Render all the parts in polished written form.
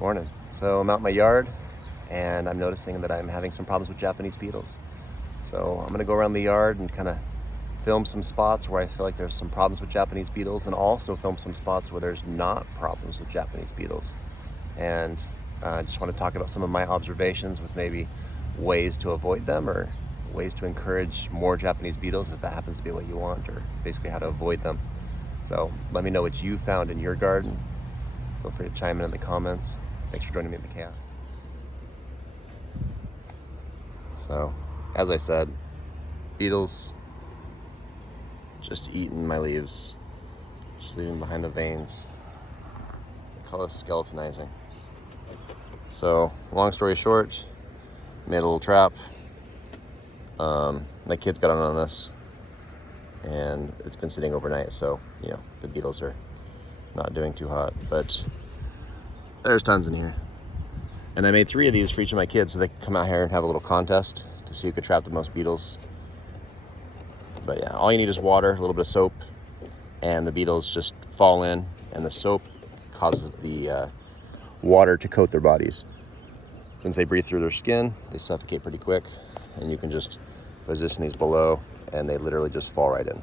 Morning. So I'm out in my yard and I'm noticing that I'm having some problems with Japanese beetles. So I'm gonna go around the yard and kind of film some spots where I feel like there's some problems with Japanese beetles, and also film some spots where there's not problems with Japanese beetles. And I just want to talk about some of my observations with maybe ways to avoid them, or ways to encourage more Japanese beetles if that happens to be what you want, or basically how to avoid them. So let me know what you found in your garden. Feel free to chime in the comments. Thanks for joining me in the chaos. So, as I said, beetles just eating my leaves, just leaving behind the veins. I call this skeletonizing. So, long story short, made a little trap. My kids got on this, and it's been sitting overnight, so, the beetles are not doing too hot, but there's tons in here. And I made 3 of these for each of my kids so they could come out here and have a little contest to see who could trap the most beetles. But yeah, all you need is water, a little bit of soap, and the beetles just fall in, and the soap causes the water to coat their bodies. Since they breathe through their skin, they suffocate pretty quick, and you can just position these below, and they literally just fall right in.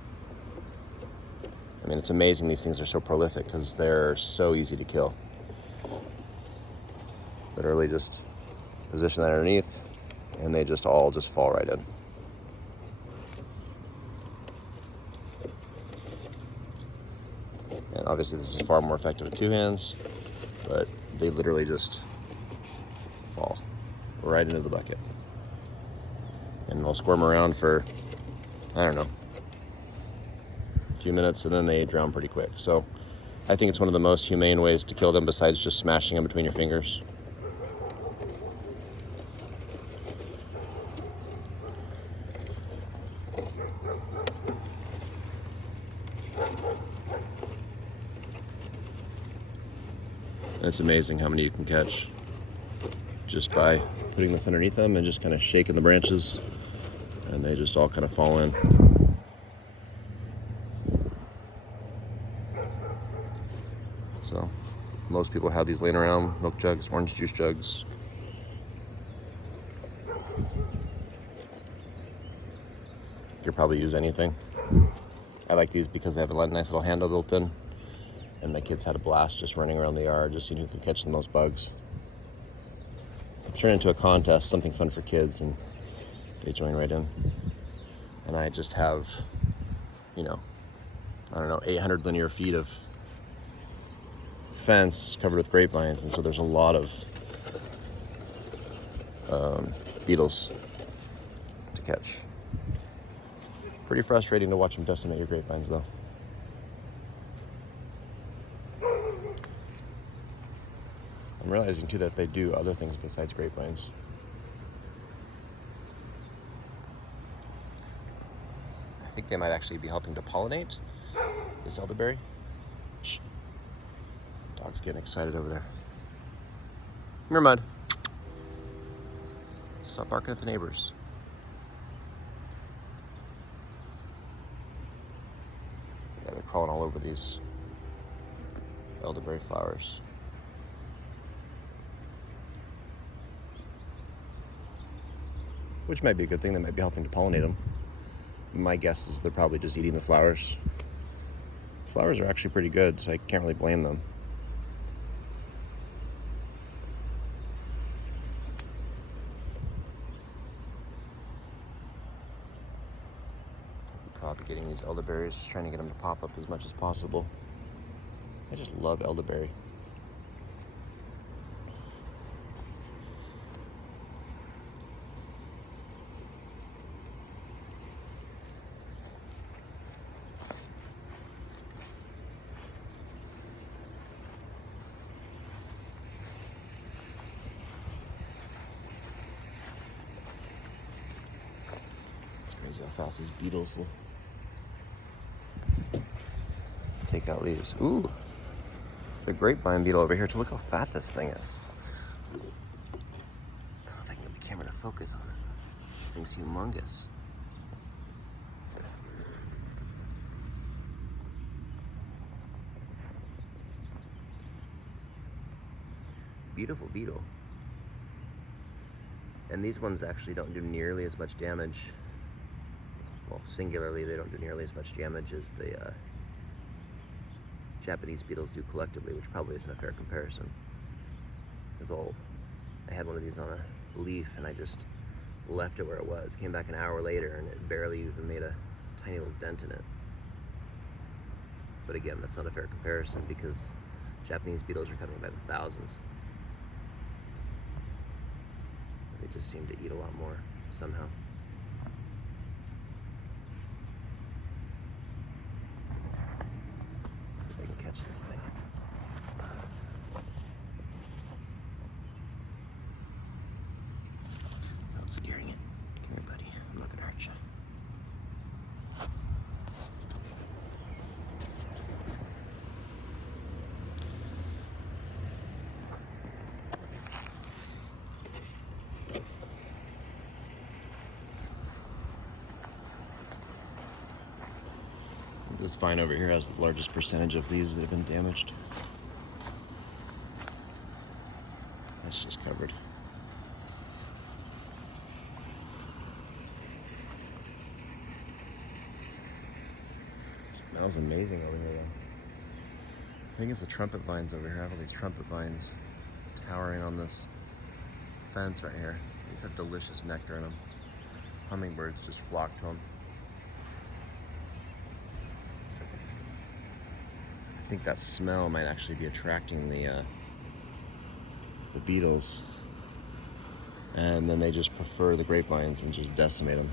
I mean, it's amazing these things are so prolific because they're so easy to kill. Literally just position that underneath, and they just all just fall right in. And obviously this is far more effective with 2 hands, but they literally just fall right into the bucket. And they'll squirm around for, I don't know, a few minutes, and then they drown pretty quick. So I think it's one of the most humane ways to kill them, besides just smashing them between your fingers. And it's amazing how many you can catch just by putting this underneath them and just kind of shaking the branches, and they just all kind of fall in. So most people have these laying around, milk jugs, orange juice jugs. You could probably use anything. I like these because they have a nice little handle built in, and my kids had a blast just running around the yard, just seeing who could catch the most bugs. Turn it into a contest, something fun for kids, and they join right in. And I just have, 800 linear feet of fence covered with grapevines, and so there's a lot of beetles to catch. Pretty frustrating to watch them decimate your grapevines, though. I'm realizing too that they do other things besides grapevines. I think they might actually be helping to pollinate this elderberry. Shh. Dog's getting excited over there. Come here, Mud. Stop barking at the neighbors. Yeah, they're crawling all over these elderberry flowers. Which might be a good thing. They might be helping to pollinate them. My guess is they're probably just eating the flowers. Flowers are actually pretty good, so I can't really blame them. I'm probably getting these elderberries, trying to get them to pop up as much as possible. I just love elderberry. It's crazy how fast these beetles will take out leaves. Ooh, the grapevine beetle over here. To look how fat this thing is. I don't know if I can get the camera to focus on it. This thing's humongous. beautiful beetle. And these ones actually don't do nearly as much damage. Well, singularly, they don't do nearly as much damage as the Japanese beetles do collectively, which probably isn't a fair comparison. Because I had one of these on a leaf and I just left it where it was. Came back an hour later and it barely even made a tiny little dent in it. But again, that's not a fair comparison because Japanese beetles are coming by the thousands. They just seem to eat a lot more somehow. See if I can catch this thing. I'm scaring it. Come here, buddy. I'm not gonna hurt you. This vine over here has the largest percentage of leaves that have been damaged. That's just covered. It smells amazing over here though. I think it's the trumpet vines over here. I have all these trumpet vines towering on this fence right here. These have delicious nectar in them. Hummingbirds just flock to them. I think that smell might actually be attracting the beetles, and then they just prefer the grapevines and just decimate them.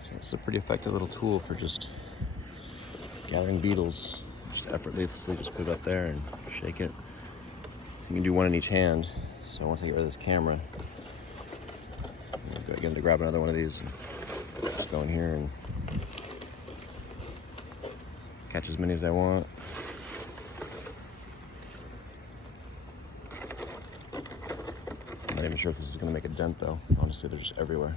So it's a pretty effective little tool for just gathering beetles. Just effortlessly just put it up there and shake it. You can do one in each hand. So once I get rid of this camera, I'm going to grab another one of these and just go in here and catch as many as I want. I'm not even sure if this is going to make a dent though. Honestly, they're just everywhere.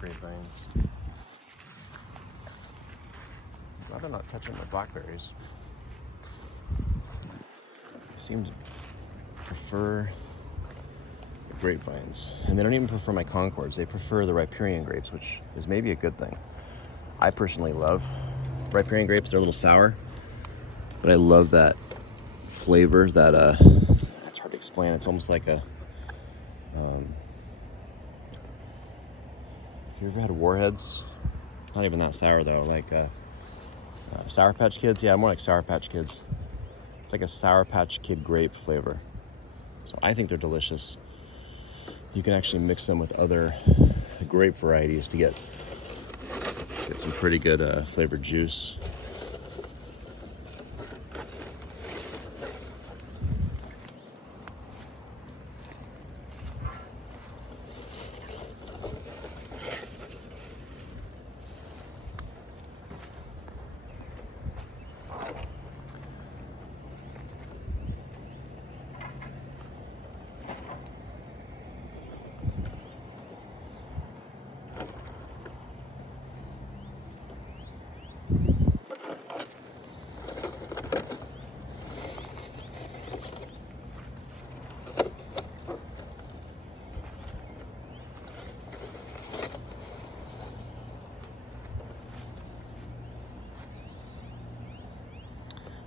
Grapevines. Glad they're not touching my blackberries. They seem to prefer the grapevines. And they don't even prefer my Concords. They prefer the Riparian grapes, which is maybe a good thing. I personally love Riparian grapes. They're a little sour, but I love that flavor that, it's hard to explain. It's almost like a, have you ever had Warheads? Not even that sour though, like Sour Patch Kids? Yeah, more like Sour Patch Kids. It's like a Sour Patch Kid grape flavor. So I think they're delicious. You can actually mix them with other grape varieties to get some pretty good flavored juice.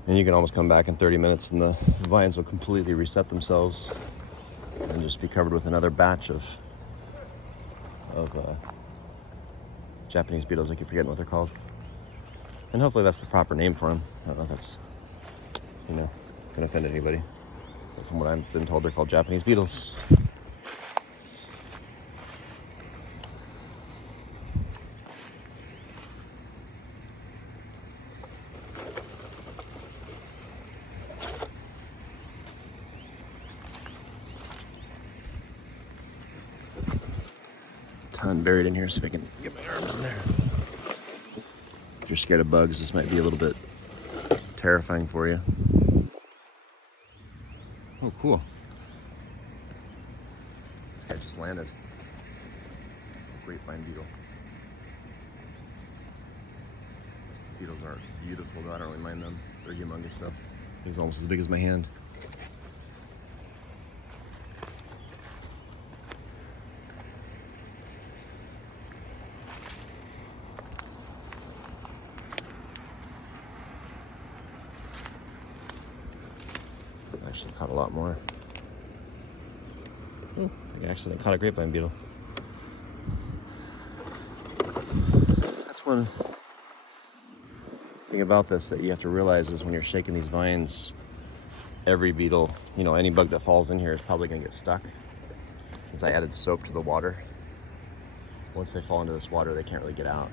And you can almost come back in 30 minutes and the vines will completely reset themselves and just be covered with another batch of Japanese beetles. I keep forgetting what they're called. And hopefully that's the proper name for them. I don't know if that's, gonna offend anybody. But from what I've been told, they're called Japanese beetles. Ton buried in here, so if I can get my arms in there. If you're scared of bugs, this might be a little bit terrifying for you. Oh, cool. This guy just landed. Grapevine beetle. Beetles are beautiful, though. I don't really mind them. They're humongous, though. He's almost as big as my hand. Actually caught a lot more. I accidentally caught a grapevine beetle. That's one thing about this that you have to realize is when you're shaking these vines, every beetle, any bug that falls in here is probably going to get stuck. Since I added soap to the water, once they fall into this water, they can't really get out.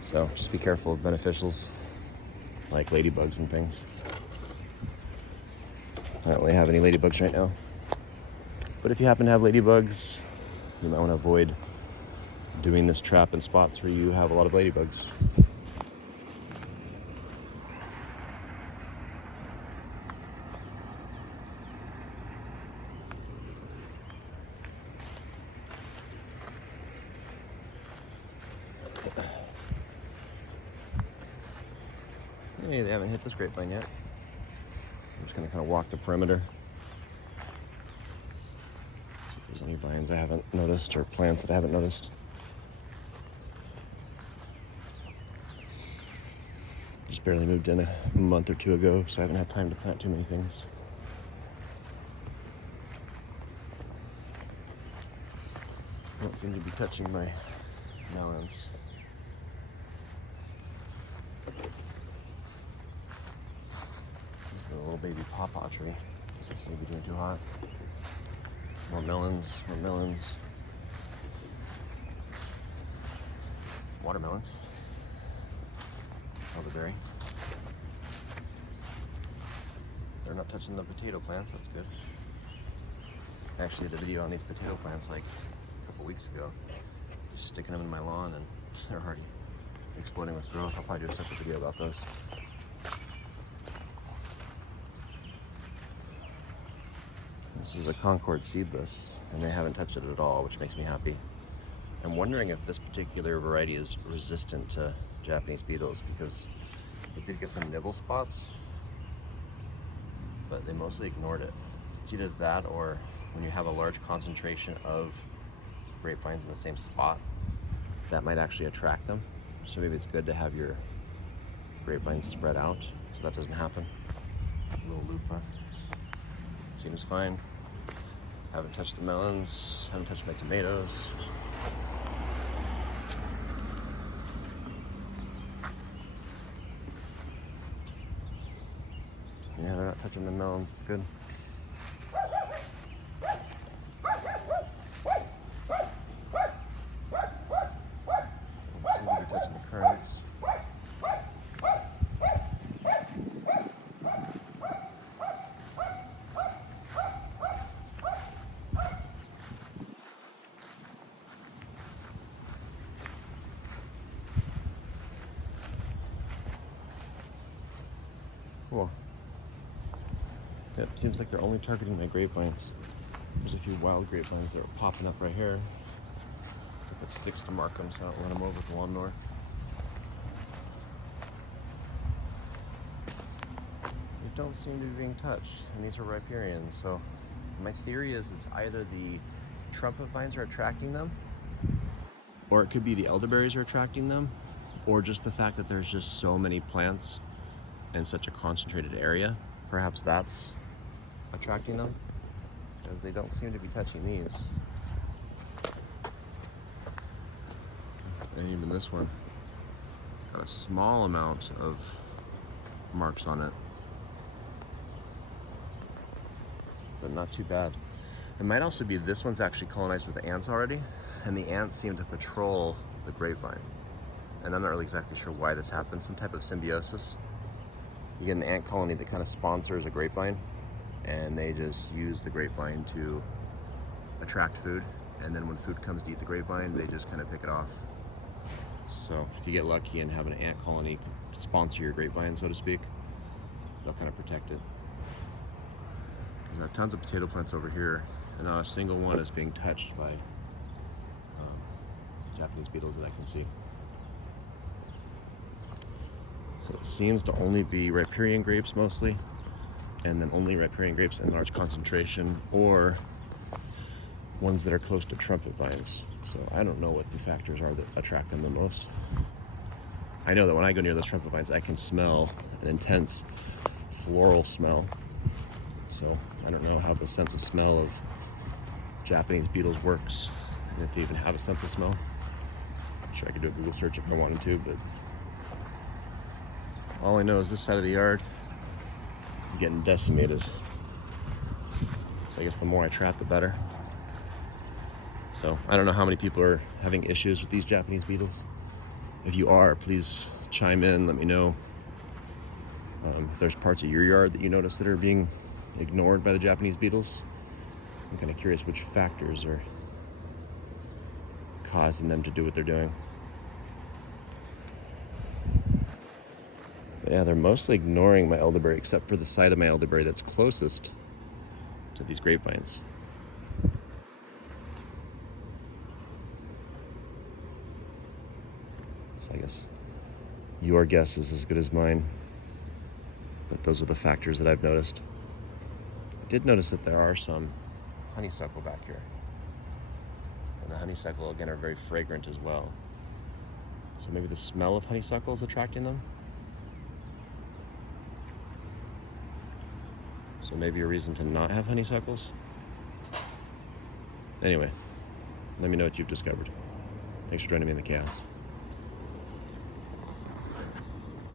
So just be careful of beneficials like ladybugs and things. I don't really have any ladybugs right now. But if you happen to have ladybugs, you might want to avoid doing this trap in spots where you have a lot of ladybugs. Hey, they haven't hit this grapevine yet. I'm just gonna kind of walk the perimeter. See if there's any vines I haven't noticed or plants that I haven't noticed. Just barely moved in a month or two ago, so I haven't had time to plant too many things. I don't seem to be touching my melons. This is a little baby pawpaw tree. Doesn't seem to be doing too hot. More melons, more melons. Watermelons. Elderberry. They're not touching the potato plants, that's good. I actually did a video on these potato plants like a couple weeks ago. Just sticking them in my lawn and they're already exploding with growth. I'll probably do a separate video about those. This is a Concord seedless, and they haven't touched it at all, which makes me happy. I'm wondering if this particular variety is resistant to Japanese beetles, because it did get some nibble spots, but they mostly ignored it. It's either that or when you have a large concentration of grapevines in the same spot, that might actually attract them. So maybe it's good to have your grapevines spread out so that doesn't happen. A little loofah. Seems fine. Haven't touched the melons, haven't touched my tomatoes. Yeah, they're not touching the melons, it's good. Don't seem to be touching the currants. Cool. Yep, seems like they're only targeting my grapevines. There's a few wild grapevines that are popping up right here. I put sticks to mark them so I don't run them over with the lawnmower. They don't seem to be being touched, and these are riparians, so my theory is it's either the trumpet vines are attracting them, or it could be the elderberries are attracting them, or just the fact that there's just so many plants in such a concentrated area. Perhaps that's attracting them, because they don't seem to be touching these. And even this one got a small amount of marks on it, but not too bad. It might also be this one's actually colonized with ants already, and the ants seem to patrol the grapevine. And I'm not really exactly sure why this happens, some type of symbiosis. You get an ant colony that kind of sponsors a grapevine, and they just use the grapevine to attract food, and then when food comes to eat the grapevine, they just kind of pick it off. So if you get lucky and have an ant colony sponsor your grapevine, so to speak, they'll kind of protect it. There's tons of potato plants over here, and not a single one is being touched by Japanese beetles that I can see. So it seems to only be riparian grapes mostly, and then only riparian grapes in large concentration, or ones that are close to trumpet vines. So I don't know what the factors are that attract them the most. I know that when I go near those trumpet vines, I can smell an intense floral smell. So I don't know how the sense of smell of Japanese beetles works, and if they even have a sense of smell. I'm sure I could do a Google search if I wanted to, but all I know is this side of the yard is getting decimated. So I guess the more I trap, the better. So I don't know how many people are having issues with these Japanese beetles. If you are, please chime in, let me know if there's parts of your yard that you notice that are being ignored by the Japanese beetles. I'm kind of curious which factors are causing them to do what they're doing. But yeah, they're mostly ignoring my elderberry, except for the side of my elderberry that's closest to these grapevines. So I guess your guess is as good as mine, but those are the factors that I've noticed. I did notice that there are some honeysuckle back here, and the honeysuckle again are very fragrant as well. So maybe the smell of honeysuckle is attracting them. So maybe a reason to not have honeysuckles. Anyway, let me know what you've discovered. Thanks for joining me in the chaos.